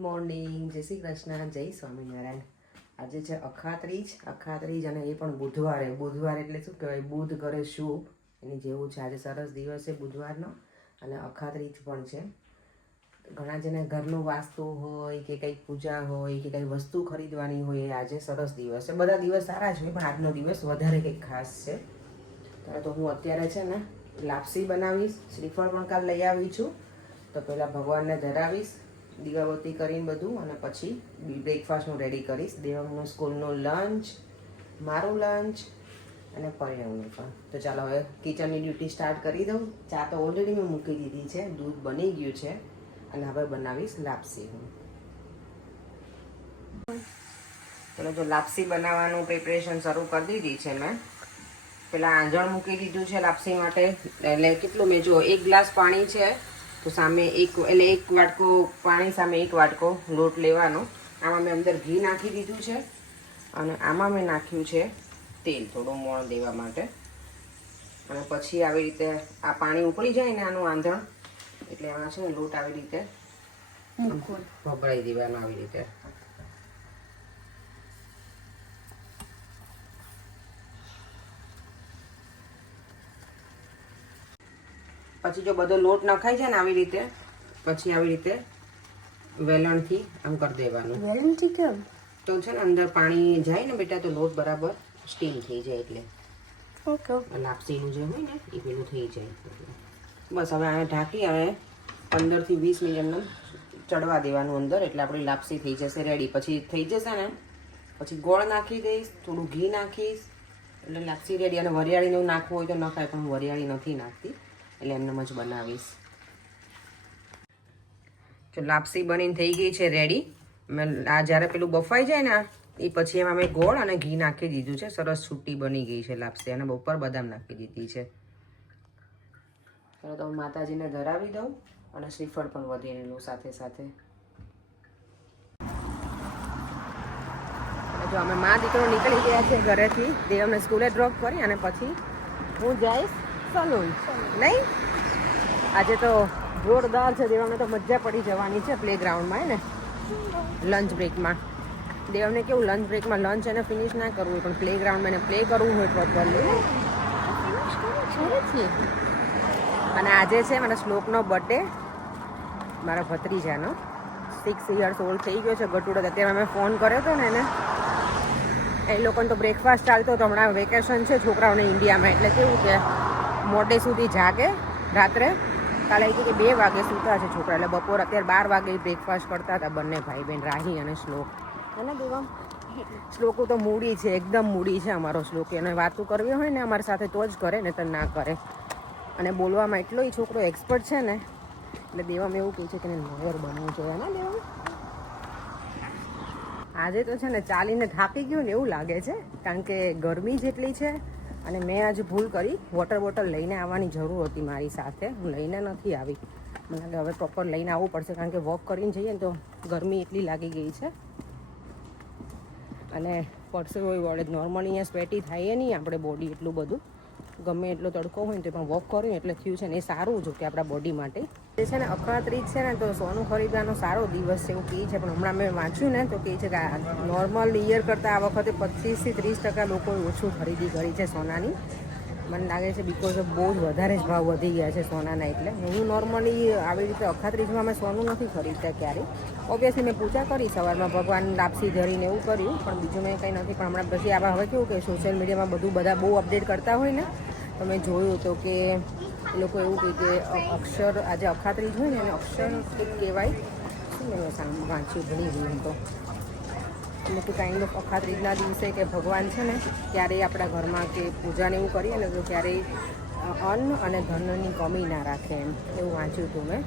Morning, જય શ્રી કૃષ્ણ, જય સ્વામિનારાયણ. આજે છે અખાત્રીજ અને એ પણ બુધવારે. બુધવાર એટલે શું કહેવાય, બુધ કરે શુભ, એની જેવું છે. આજે સરસ દિવસ છે બુધવારનો અને અખાત્રીજ પણ છે. ઘણા જણે ઘરનું વાસ્તુ હોય કે કંઈક પૂજા હોય કે કંઈ વસ્તુ ખરીદવાની હોય, આજે સરસ દિવસ છે. બધા દિવસ સારા છે પણ આજનો દિવસ વધારે કંઈક ખાસ છે. તો હું અત્યારે છે ને લાપસી બનાવીશ, શ્રીફળ પણ કાલ લઈ આવી છું. તો પહેલાં ભગવાનને ધરાવીશ, દીવાબત્તી કરીને બધું, અને પછી બ્રેકફાસ્ટ હું રેડી કરીશ. દેવમનું સ્કૂલનું લંચ, મારું લંચ અને પરિણમનું પણ. તો ચાલો હવે કિચનની ડ્યુટી સ્ટાર્ટ કરી દઉં. ચા તો ઓલરેડી મેં મૂકી દીધી છે, દૂધ બની ગયું છે અને હવે બનાવીશ લાપસી હું. ચલો, જો લાપસી બનાવવાનું પ્રિપરેશન શરૂ કરી દીધી છે મેં. પેલા આંજણ મૂકી દીધું છે લાપસી માટે. એટલે કેટલું મેં જો 1 ગ્લાસ પાણી છે તો સામે એક વાટકો પાણી સામે 1 વાટકો લોટ લેવાનો. આમાં મેં અંદર ઘી નાખી દીધું છે અને આમાં મેં નાખ્યું છે તેલ, થોડું મોણ દેવા માટે. અને પછી આવી રીતે આ પાણી ઉકળી જાય ને આનું આંધણ, એટલે એમાં છે ને લોટ આવી રીતે ભભરાઈ દેવાનો આવી રીતે. પછી જો બધો લોટ નખાઈ જાય ને આવી રીતે, પછી આવી રીતે વેલણથી આમ કરી દેવાનું. વેલણથી કેમ? તો છે ને અંદર પાણી જાય ને બેટા, તો લોટ બરાબર સ્ટીમ થઈ જાય. એટલે ઓકે. લાપસીનું જે હોય ને એ પેલું થઈ જાય. બસ હવે આને ઢાંકી હવે 15 થી 20 મિનિટ એમને ચડવા દેવાનું અંદર, એટલે આપણી લાપસી થઈ જશે રેડી. પછી થઈ જશે ને પછી ગોળ નાખી દઈશ, થોડું ઘી નાખીશ, એટલે લાપસી રેડી. અને વરિયાળીને એવું નાખવું હોય તો નખાય, પણ હું વરિયાળી નથી નાખતી, એટલે એમને જ બનાવીશ. જો લાપસી બનીને થઈ ગઈ છે રેડી. મેં આ જ્યારે પેલું બફાઈ જાય ને એ પછી એમાં મેં ગોળ અને ઘી નાખી દીધું છે. સરસ છૂટી બની ગઈ છે લાપસી, અને ઉપર બદામ નાખી દીધી છે. ચાલો તો હું માતાજીને ધરાવી દઉં અને શ્રીફળ પણ વધેરી લઉં સાથે સાથે. જો અમે મા દીકરો નીકળી ગયા છે ઘરેથી. દેવને સ્કૂલે ડ્રોપ કરી અને પછી હું જઈશ સલૂન. નહીં, આજે તો જોરદાર છે. દેવને તો મજા પડી જવાની છે પ્લેગ્રાઉન્ડમાં ને લંચ બ્રેકમાં. દેવને કેવું લંચ બ્રેકમાં લંચ એને ફિનિશ ના કરવું હોય, પણ પ્લેગ્રાઉન્ડમાં એને પ્લે કરવું હોય પ્રોપરલી. અને આજે છે મારા શ્લોકનો બર્થડે, મારા ભત્રીજાનો. 6 years ઓલ્ડ થઈ ગયો છે ગટુડો. અત્યારે અમે ફોન કર્યો હતો ને એને, એ લોકોને તો બ્રેકફાસ્ટ ચાલતો હતો. હમણાં વેકેશન છે છોકરાઓને ઇન્ડિયામાં, એટલે કેવું કે મોડે સુધી જાગે રાત્રે. કાલે કે 2 વાગે સૂતા છે છોકરા, એટલે બપોર અત્યારે 12 વાગે બ્રેકફાસ્ટ કરતા હતા બંને ભાઈ બહેન, રાહી અને શ્લોક. અને દેવમ શ્લોકો તો મૂડી છે, એકદમ મૂડી છે અમારો શ્લોક. એને વાતું કરવી હોય ને અમારી સાથે તો જ કરે, ને તો ના કરે. અને બોલવામાં એટલો એ છોકરો એક્સપર્ટ છે ને, એટલે દેવમ એવું કહે છે કે લોયર બનવું જોઈએ ને દેવમ. આજે તો છે ને ચાલીને થાકી ગયું ને એવું લાગે છે, કારણ કે ગરમી જેટલી છે. અને મેં આજે ભૂલ કરી, વોટર બોટલ લઈને આવવાની જરૂર હતી મારી સાથે, હું લઈને નથી આવી. મને હવે પ્રોપર લઈને આવવું પડશે, કારણ કે વોક કરીને જઈએ ને તો ગરમી એટલી લાગી ગઈ છે. અને પરસેવો વળે, નોર્મલી અહીંયા સ્વેટી થાય નહીં આપણે બોડી એટલું બધું, ગમે એટલો તડકો હોય ને તો પણ વોક કર્યું એટલે થયું છે ને એ સારું જો કે આપણા બોડી માટે. એ છે ને અખાત્રીજ છે ને, તો સોનું ખરીદવાનો સારો દિવસ છે એવું કહે છે. પણ હમણાં મેં વાંચ્યું ને તો કહે છે કે નોર્મલ યર કરતાં આ વખતે 25 થી 30% લોકોએ ઓછું ખરીદી કરી છે સોનાની. મને લાગે છે બિકોઝ ઓફ બહુ જ વધારે જ ભાવ વધી ગયા છે સોનાના. એટલે હું નોર્મલી આવી રીતે અખાત્રીજમાં મેં સોનું નથી ખરીદતા ક્યારેય. ઓબ્વિયસલી મેં પૂજા કરી સવારમાં, ભગવાન લાપસી ધરીને એવું કર્યું, પણ બીજું મેં કંઈ નથી. પણ હમણાં પછી આવા હવે કેવું કે સોશિયલ મીડિયામાં બધા બહુ અપડેટ કરતા હોય ને, તો મેં જોયું તો કે એ લોકો એવું કહે કે અક્ષર, આજે અખાત્રીજ હોય ને એને અક્ષર કંઈક કહેવાય. શું મેં વાંચ્યું, ભૂલી ગયું તો. એટલે કે કાઇન્ડ ઓફ અખાત્રીજના દિવસે કે ભગવાન છે ને ક્યારેય આપણા ઘરમાં કે પૂજાને એવું કરીએ ને તો ક્યારેય અન્ન અને ધનની કમી ના રાખે, એમ એવું વાંચ્યું હતું મેં.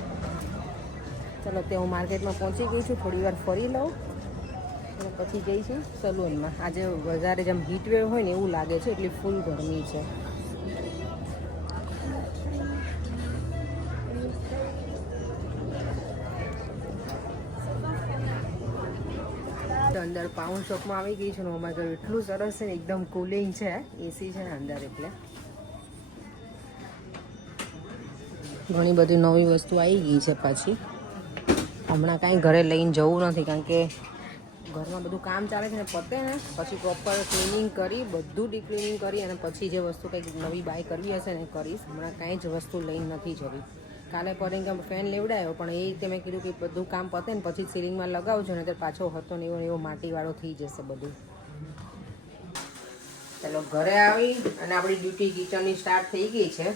ચલો, તે હું માર્કેટમાં પહોંચી ગઈ છું, થોડી વાર ફરી લઉં અને પછી જઈશું સલૂનમાં. આજે વધારે જેમ હીટ વેવ હોય ને એવું લાગે છે, એટલી ફૂલ ગરમી છે. અંદર પાઉન્ડ શોપમાં આવી ગઈ છે ને, અમારે ઘર એટલું સરસ છે ને, એકદમ કુલિંગ છે, એસી છે ને અંદર, એટલે ઘણી બધી નવી વસ્તુ આવી ગઈ છે પાછી. હમણાં કાંઈ ઘરે લઈને જવું નથી, કારણ કે ઘરમાં બધું કામ ચાલે છે ને પતે ને પછી પ્રોપર ક્લિનિંગ કરી, બધું ડીપ ક્લિનિંગ કરી અને પછી જે વસ્તુ કંઈક નવી બાય કરવી હશે ને કરીશ. હમણાં કાંઈ જ વસ્તુ લઈને નથી જવી. કાલે પરેંગ ફેન લેવડાયો, પણ એ રીતે મેં કીધું કે બધું કામ પતે ને પછી સીલિંગમાં લગાવજો ને તો પાછો હતો ને એવો માટીવાળો થઈ જશે બધું. ચાલો ઘરે આવી અને આપણી ડ્યુટી કિચનની સ્ટાર્ટ થઈ ગઈ છે.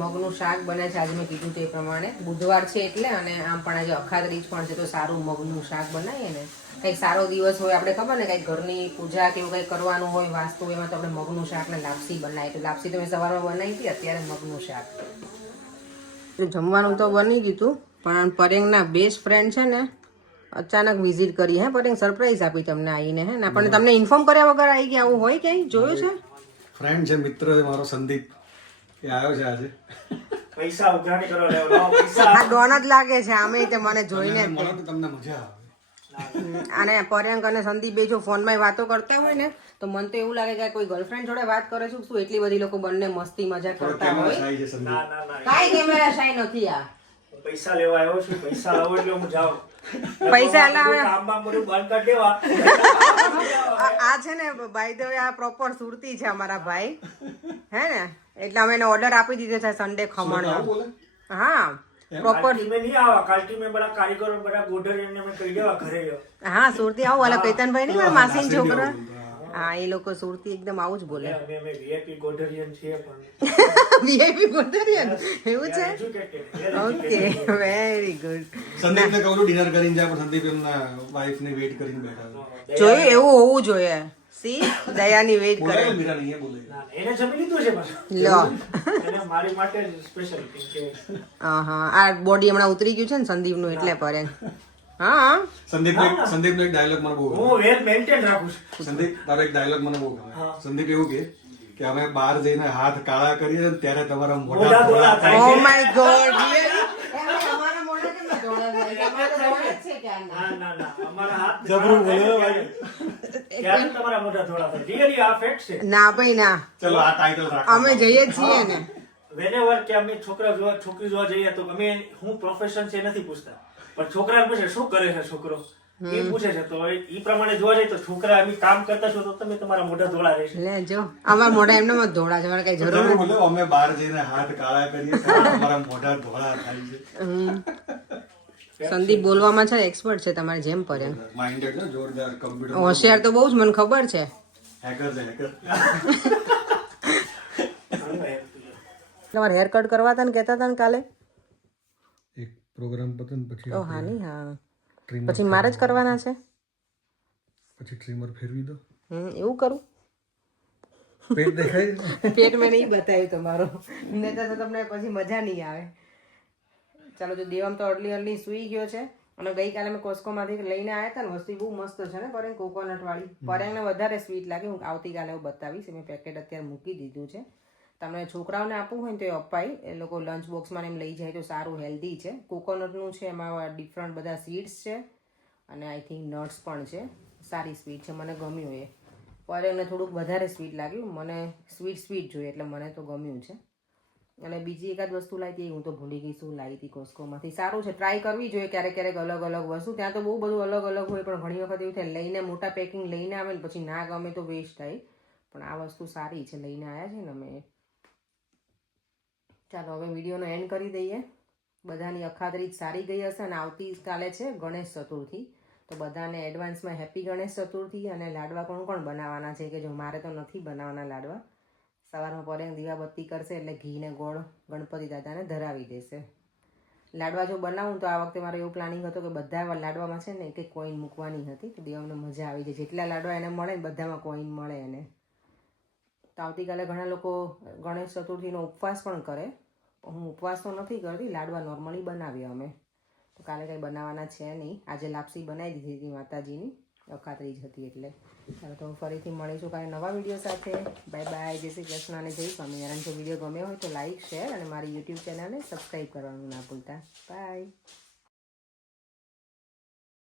મગનું શાક બને છે આજે મેં કીધું તે પ્રમાણે, બુધવાર છે એટલે, અને આમ પણ આજે અખાત્રીજ પણ છે તો સારું મગનું શાક બનાવીએ ને કંઈક સારો દિવસ હોય, આપણે ખબર ને કંઈક ઘરની પૂજા કે એવું કંઈક કરવાનું હોય, વાસ્તુ એમાં તો આપણે મગનું શાક ને લાપસી બનાવીએ. તો લાપસી તો મેં સવારમાં બનાવી હતી, અત્યારે મગનું શાક. જમવાનું તો બની ગયું હતું, પણ પરેંગના બેસ્ટ ફ્રેન્ડ છે ને અચાનક વિઝિટ કરી. હે પરેંગ, સરપ્રાઈઝ આપી તમને આવીને? હે ને પણ તમને ઇન્ફોર્મ કર્યા વગર આવી ગયા, આવું હોય ક્યાંય જોયું છે? ફ્રેન્ડ છે, મિત્ર છે મારો, સંદીપ, એ આવ્યો છે આજે. પૈસા ઉઘરાણી કરો લેવો પૈસા. આ ડોન જ લાગે છે આમે તે મને જોઈને જ. તમને મજા આવે. અને પરેંગ અને સંદીપ બે જો ફોનમાં વાતો કરતા હોય ને તો મને તો એવું લાગે કે કોઈ ગર્લફ્રેન્ડ જોડે વાત કરે છે શું, એટલી બધી લોકો બંને મસ્તી મજાક કરતા હોય. ના ના ના, કાઈ કેમેરા શાઈ નથી. આ પૈસા લેવા આવ્યો છું, પૈસા આવો એટલે હું જાઉં. પૈસા લાવે કામમાં બધું બંધ કરી દેવા. આ છે ને ભાઈ તો આ પ્રોપર સુરતી છે અમારા ભાઈ, હે ને, એટલે અમે એને ઓર્ડર આપી દીધો છે સન્ડે ખમણનો. હા પ્રોપર. મેં નહીં આવા, કાલથી મેં બધા કારીગરો બધા ગોઢરિયાને મેં કહી દેવા ઘરે ગયો. હા સુરતી આવું, ઓલા કેતનભાઈ નહીં મારા માસીન છોકરા, હા એ લોકો સુરતી એકદમ આવું જ બોલે. અમે વીઆઈપી ગોઢરિયન છીએ પણ. વીઆઈપી ગોઢરિયન એવું છે? Okay, very good. સંદીપને કહું છું ડિનર કરીને જાય, પણ સંદીપ એમના વાઈફને વેઇટ કરીને બેઠા છે. જોયું, એવું હોવું જોઈએ. સી દયાની વેઇટ કરે. બોલે મીરા નહીં બોલે. એને જમી લીધું છે પાછું. લો એને મારી માટે સ્પેશિયલ કે હા આ બોડી હમણાં ઉતરી ગયું છે ને સંદીપનું એટલે પરે. હા સંદીપનો એક ડાયલોગ મને બહુ ગમે. હું વેલ મેન્ટેન રાખું છું. સંદીપ તારો એક ડાયલોગ મને બહુ ગમે. સંદીપ એવું કે અમે બહાર જઈને હાથ કાળા કરીએ ને ત્યારે તમારા મોઢા ધોળા થાય. Oh my God, really? અમારા મોઢા કેમ ધોળા થાય? અમારા ધોળા જ છે ક્યારના. ના ના ના, અમારા હાથ જબરું બોલે ભાઈ. ત્યારે તમારા મોઢા ધોળા થાય. રિયલી આ ફેક્ટ છે. ના ભાઈ ના, ચલો આ ટાઇટલ રાખો. અમે જઈએ છીએ ને. વેનેવર કે અમે છોકરી જોવા જઈએ તો અમે હું પ્રોફેશન છે નથી પૂછતા, પણ છોકરા પૂછે શું કરે છે છોકરો, એ પૂછે છે. તો એ પ્રમાણે જોવા જઈએ તો છોકરા અમે કામ કરતા છો તો તમે તમારા મોઢા ધોળા રહેશે. લે જો અમારા મોઢા એમને મત ધોળા છે, અમારે કઈ જરૂર જબરું બોલે, અમે બહાર જઈને હાથ કાળા કરીએ ત્યારે તમારા મોઢા ધોળા થાય છે. નથી. સંદીપ બોલવામાં છે એક્સપર્ટ છે તમારે જેમ પડે. માઇન્ડેડ ને જોરદાર, કમ્પ્યુટર હોશિયાર તો બહુ જ, મને ખબર છે. હેકર છે હેકર. તમારે હેર કટ કરવા હતા ને કહેતા હતા ને કાલે? એક પ્રોગ્રામ પતે ને પછી ઓ હા નહીં, હા પછી મારે જ કરવાના છે. પછી ટ્રીમર ફેરવી દો. એવું કરું? પેટ દેખાય. પેટ મેં નહીં બતાવ્યું તમારું, નહીં તો તમને પછી મજા નહીં આવે. ચાલો જો દેવમ તો અર્લી સૂઈ ગયો છે. અને ગઈકાલે મેં કોસ્કોમાંથી લઈને આવ્યા હતા ને વસ્તુ બહુ મસ્ત છે ને પરેંગ, કોકોનટ વાળી. પરેંગને વધારે સ્વીટ લાગે, હું આવતીકાલે હું બતાવીશ. મેં પેકેટ અત્યારે મૂકી દીધું છે. તમને છોકરાઓને આપવું હોય ને તો એ અપાય, એ લોકો લંચ બોક્સમાં એમ લઈ જાય તો સારું, હેલ્ધી છે. કોકોનટનું છે, એમાં ડિફરન્ટ બધા સીડ્સ છે અને આઈ થિંક નટ્સ પણ છે. સારી સ્વીટ છે, મને ગમ્યું. એ પરેંગને થોડુંક વધારે સ્વીટ લાગ્યું, મને સ્વીટ જોઈએ એટલે મને તો ગમ્યું છે. અને બીજી એકાદ વસ્તુ લાવી હતી, હું તો ભૂલી ગઈ શું લાવી હતી કોસ્કોમાંથી. સારું છે, ટ્રાય કરવી જોઈએ ક્યારેક અલગ અલગ વસ્તુ. ત્યાં તો બહુ બધું અલગ અલગ હોય, પણ ઘણી વખત એવું થાય લઈને મોટા પેકિંગ લઈને આવે ને પછી ના ગમે તો વેસ્ટ થાય. પણ આ વસ્તુ સારી છે, લઈને આવ્યા છે ને અમે. ચાલો હવે વિડીયોનો એન્ડ કરી દઈએ. બધાની અખાત્રીજ સારી ગઈ હશે અને આવતીકાલે છે ગણેશ ચતુર્થી, તો બધાને એડવાન્સમાં હેપી ગણેશ ચતુર્થી. અને લાડવા કોણ બનાવવાના છે કે જો મારે તો નથી બનાવવાના લાડવા. સવારમાં પરેંગ દીવાબત્તી કરશે એટલે ઘી ને ગોળ ગણપતિ દાદાને ધરાવી દેશે. લાડવા જો બનાવું તો આ વખતે મારો એવું પ્લાનિંગ હતો કે બધા લાડવામાં છે ને એક કોઈન મૂકવાની હતી, તો દેવને મજા આવી જાય. જેટલા લાડવા એને મળે ને બધામાં કોઈન મળે એને. તો આવતીકાલે ઘણા લોકો ગણેશ ચતુર્થીનો ઉપવાસ પણ કરે. હું ઉપવાસ તો નથી કરતી, લાડવા નોર્મલી બનાવીએ અમે. તો કાલે કંઈ બનાવવાના છે નહીં. આજે લાપસી બનાવી દીધી હતી માતાજીની, અખાત્રીજ હતી એટલે. ચાલો તો ફરીથી મળીશું કાલે નવા વિડીયો સાથે. બાય બાય, જય શ્રી કૃષ્ણ અને જય સ્વામિનારાયણ. જો વિડીયો ગમ્યો હોય તો લાઇક, શેર અને મારી યુટ્યુબ ચેનલને સબસ્ક્રાઈબ કરવાનું ના ભૂલતા. બાય.